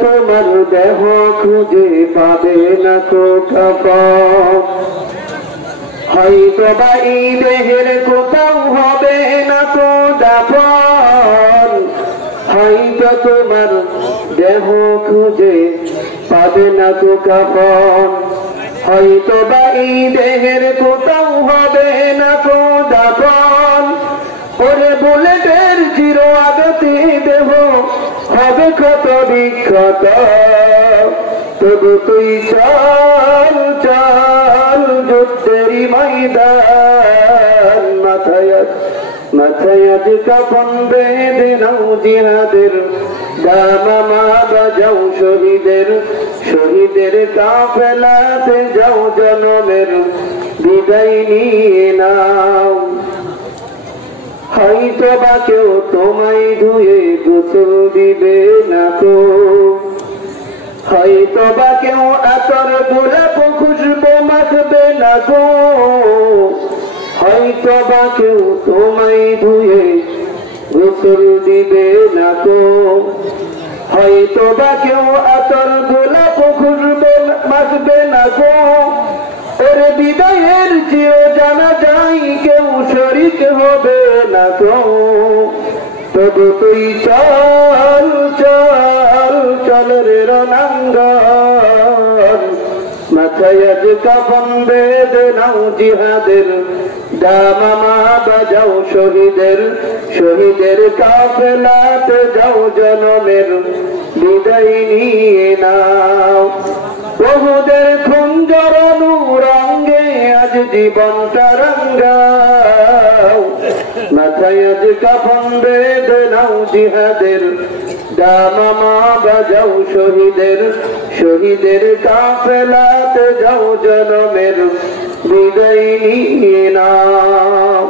তোমার দেহ খুঁজে পাবে না কো কাফন হয়তো বা এই দেহের কোথাও হবে না তো দাফন হয়তো তোমার দেহ খুঁজে পাবে না তো কাফন হয়তো বা এই দেহের কোথাও হবে না তো দাফন ওরে বুলেটের চির আঘাতে দেহ হবে ক্ষত বিক্ষত তবু তুই চল চল যুদ্ধেরই ময়দান মাথায় আজ কাফন বেঁধে নাও জিহাদের দামামা বাজাও শহীদের কাফেলাতে যাও জনমের বিদায় নিয়ে নাও হয়তো বা কেউ তোমায় ধুয়ে গোসল দিবে না তো হয়তো বা কেউ আতর গোলাপ খুশবু মাখবে না গো হয়তো বা কেউ তোমায় ধুয়ে গোসল দিবে না গো হয়তো বা কেউ আতর গোলাপ খুশবু মাখবে না গো ওরে বিদায়ের চেয়েও জানা যায় কেউ শরীক হবে না গো তবু তুই চল চল চল রে রণাঙ্গন মাথায় আজ কাফন বেঁধে নাও জিহাদের দামামা বাজাও শহীদের কাফেলাতে যাও জনমের বিদায় নিয়ে নাও বহুদের খুন জড়ানো রঙ্গে আজ জীবনটা রঙ্গাও মাথায় আজ কাফন বেঁধে নাও জিহাদের দামামা বাজাও শহীদের কাফেলাতে যাও জনমের বিদায় নিয়ে নাও।